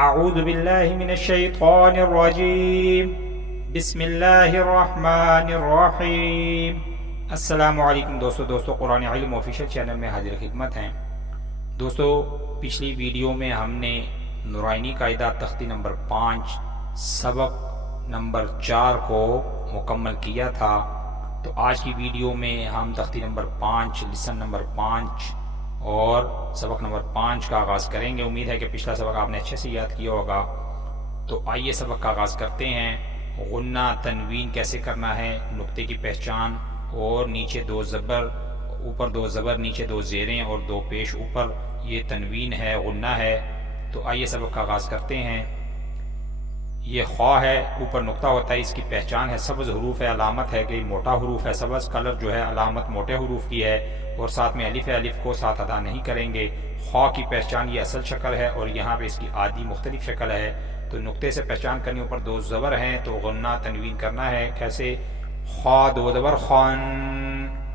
اعوذ باللہ من الشیطان الرجیم بسم اللہ الرحمن الرحیم۔ السلام علیکم دوستو قرآن علم آفیشیل چینل میں حاضر خدمت ہیں۔ دوستو پچھلی ویڈیو میں ہم نے نورانی قاعدہ تختی نمبر 5 سبق نمبر 4 کو مکمل کیا تھا، تو آج کی ویڈیو میں ہم تختی نمبر 5 لیسن نمبر 5 اور سبق نمبر 5 کا آغاز کریں گے۔ امید ہے کہ پچھلا سبق آپ نے اچھے سے یاد کیا ہوگا، تو آئیے سبق کا آغاز کرتے ہیں۔ غنہ تنوین کیسے کرنا ہے، نقطے کی پہچان، اور نیچے 2 زبر، اوپر 2 زبر، نیچے 2 زیریں اور 2 پیش اوپر، یہ تنوین ہے، غنہ ہے۔ تو آئیے سبق کا آغاز کرتے ہیں۔ یہ خواہ ہے، اوپر نقطہ ہوتا ہے، اس کی پہچان ہے، سبز حروف ہے، علامت ہے کہ موٹا حروف ہے، سبز کلر جو ہے علامت موٹے حروف کی ہے، اور ساتھ میں الف ہے، الف کو ساتھ ادا نہیں کریں گے۔ خواہ کی پہچان یہ اصل شکل ہے، اور یہاں پہ اس کی آدھی مختلف شکل ہے۔ تو نقطے سے پہچان کرنی، اوپر 2 زبر ہیں، تو غنہ تنوین کرنا ہے کیسے؟ خواہ 2 زبر خان،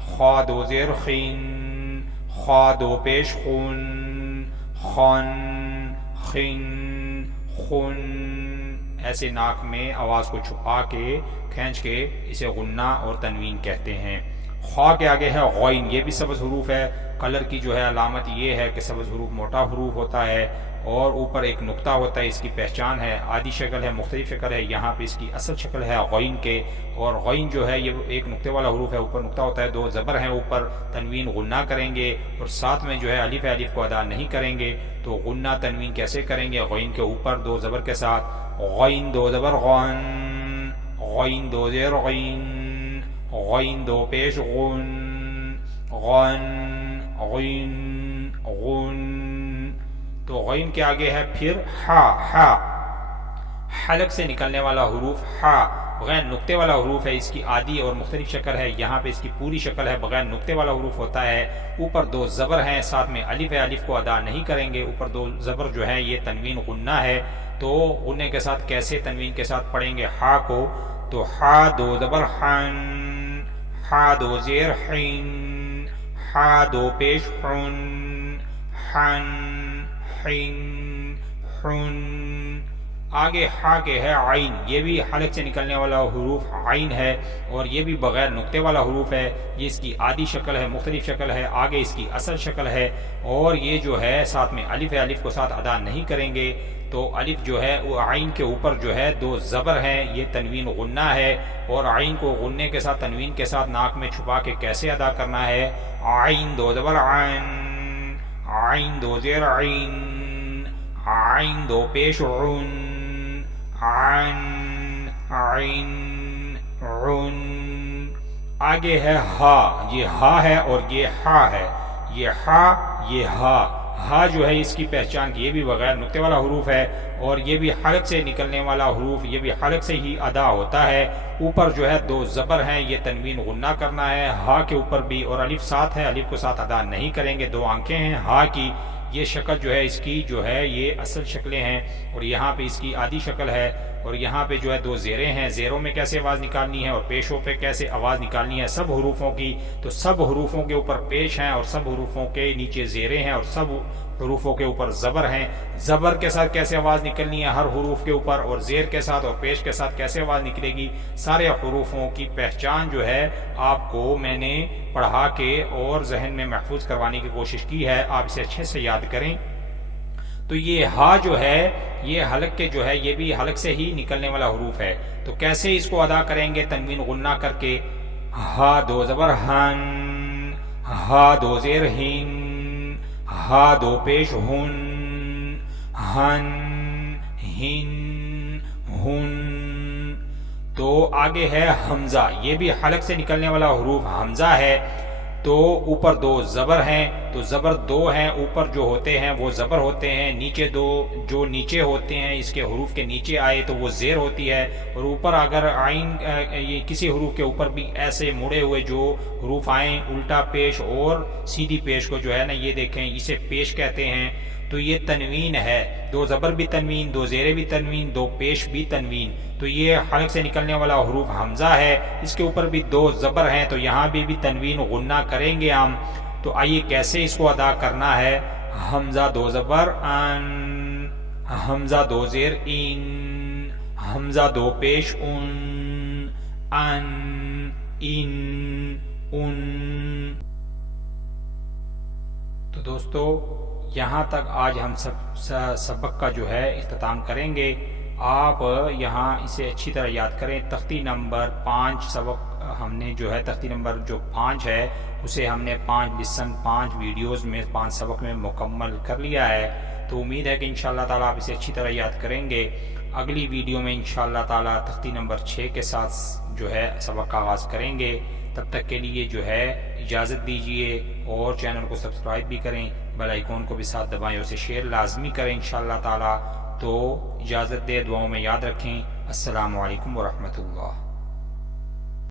خواہ 2 زیر خین، خواہ 2 پیش خون، خان، خین، خون۔ ایسے ناک میں آواز کو چھپا کے کھینچ کے اسے غنہ اور تنوین کہتے ہیں۔ خواہ کے آگے ہے غین، یہ بھی سبز حروف ہے، کلر کی جو ہے علامت یہ ہے کہ سبز حروف موٹا حروف ہوتا ہے، اور اوپر ایک نقطہ ہوتا ہے، اس کی پہچان ہے، آدھی شکل ہے، مختلف شکل ہے، یہاں پہ اس کی اصل شکل ہے غین کے، اور غین جو ہے یہ ایک نقطے والا حروف ہے، اوپر نقطہ ہوتا ہے، 2 زبر ہیں اوپر، تنوین غنہ کریں گے، اور ساتھ میں جو ہے الف ہے، الف کو ادا نہیں کریں گے۔ تو غنہ تنوین کیسے کریں گے؟ غین کے اوپر 2 زبر کے ساتھ، غین 2 زبر غن، غین 2 زیر غین، غین 2 پیش غن، غن، غین، غن۔ تو غین کے آگے ہے پھر ہا، ہا، حلق سے نکلنے والا حروف ہا، بغیر نقطے والا حروف ہے، اس کی آدھی اور مختلف شکل ہے، یہاں پہ اس کی پوری شکل ہے، بغیر نقطے والا حروف ہوتا ہے، اوپر 2 زبر ہیں، ساتھ میں الف ہے، الف کو ادا نہیں کریں گے، اوپر 2 زبر جو ہے یہ تنوین غنہ ہے۔ تو غنہ کے ساتھ کیسے تنوین کے ساتھ پڑھیں گے ہا کو؟ تو ہا 2 زبر حن، ہا 2 زیر حین، ہا 2 پیش حن، حن، حین، حن۔ آگے ہا کے ہے عین، یہ بھی حلق سے نکلنے والا حروف عین ہے، اور یہ بھی بغیر نقطے والا حروف ہے، یہ اس کی آدھی شکل ہے، مختلف شکل ہے، آگے اس کی اصل شکل ہے، اور یہ جو ہے ساتھ میں الف ہے، الف کو ساتھ ادا نہیں کریں گے۔ تو الف جو ہے وہ عین کے اوپر جو ہے 2 زبر ہیں، یہ تنوین غنہ ہے، اور عین کو غنے کے ساتھ تنوین کے ساتھ ناک میں چھپا کے کیسے ادا کرنا ہے؟ عین 2 زبر عین، عین 2 زیر عین، عین 2 پیش عن، عین، عین، عن۔ آگے ہے ہا، یہ ہا ہے اور یہ ہا ہے، یہ ہا، یہ ہا۔ ہا جو ہے اس کی پہچان کی، یہ بھی بغیر نقطے والا حروف ہے، اور یہ بھی حلق سے نکلنے والا حروف، یہ بھی حلق سے ہی ادا ہوتا ہے، اوپر جو ہے 2 زبر ہیں، یہ تنوین غنہ کرنا ہے، ہا کے اوپر بھی، اور الف ساتھ ہے، الف کو ساتھ ادا نہیں کریں گے، 2 آنکھیں ہیں ہا کی، یہ شکل جو ہے اس کی جو ہے یہ اصل شکلیں ہیں، اور یہاں پہ اس کی آدھی شکل ہے، اور یہاں پہ جو ہے 2 زیریں ہیں، زیروں میں کیسے آواز نکالنی ہے اور پیشوں پہ کیسے آواز نکالنی ہے سب حروفوں کی۔ تو سب حروفوں کے اوپر پیش ہیں، اور سب حروفوں کے نیچے زیریں ہیں، اور سب حروفوں کے اوپر زبر ہیں۔ زبر کے ساتھ کیسے آواز نکلنی ہے ہر حروف کے اوپر، اور زیر کے ساتھ اور پیش کے ساتھ کیسے آواز نکلے گی، سارے حروفوں کی پہچان جو ہے آپ کو میں نے پڑھا کے اور ذہن میں محفوظ کروانے کی کوشش کی ہے، آپ اسے اچھے سے یاد کریں۔ تو یہ ہا جو ہے یہ حلق کے جو ہے یہ بھی حلق سے ہی نکلنے والا حروف ہے، تو کیسے اس کو ادا کریں گے تنوین غنہ کر کے؟ ہا 2 زبر ہن، ہا 2 زیر ہین، ہا 2 پیش ہن، ہن، ہن، ہن۔ تو آگے ہے حمزہ، یہ بھی حلق سے نکلنے والا حروف حمزہ ہے، تو اوپر 2 زبر ہیں، تو زبر 2 ہیں، اوپر جو ہوتے ہیں وہ زبر ہوتے ہیں، نیچے 2 جو نیچے ہوتے ہیں اس کے حروف کے نیچے آئے تو وہ زیر ہوتی ہے، اور اوپر اگر عین یہ کسی حروف کے اوپر بھی ایسے مڑے ہوئے جو حروف آئیں، الٹا پیش اور سیدھی پیش کو جو ہے نا یہ دیکھیں اسے پیش کہتے ہیں، تو یہ تنوین ہے، 2 زبر بھی تنوین، 2 زیریں بھی تنوین، 2 پیش بھی تنوین۔ تو یہ حلق سے نکلنے والا حروف حمزہ ہے، اس کے اوپر بھی 2 زبر ہیں، تو یہاں بھی تنوین غنہ کریں گے ہم۔ تو آئیے کیسے اس کو ادا کرنا ہے؟ حمزہ 2 زبر ان، حمزہ دو زیر ان، حمزہ دو پیش ان، ان، ان۔ تو دوستو یہاں تک آج ہم سبق کا جو ہے اختتام کریں گے۔ آپ یہاں اسے اچھی طرح یاد کریں۔ تختی نمبر 5 سبق ہم نے جو ہے تختی نمبر جو 5 ہے اسے ہم نے 5 لیسن 5 ویڈیوز میں 5 سبق میں مکمل کر لیا ہے۔ تو امید ہے کہ انشاءاللہ تعالیٰ آپ اسے اچھی طرح یاد کریں گے۔ اگلی ویڈیو میں انشاءاللہ تعالیٰ تختی نمبر 6 کے ساتھ جو ہے سبق کا آغاز کریں گے۔ تب تک کے لیے جو ہے اجازت دیجیے، اور چینل کو سبسکرائب بھی کریں، بیل آئیکن کو بھی ساتھ دبائیں، اسے شیئر لازمی کریں انشاءاللہ تعالیٰ۔ تو اجازت دے، دعاؤں میں یاد رکھیں۔ السلام علیکم ورحمۃ اللہ۔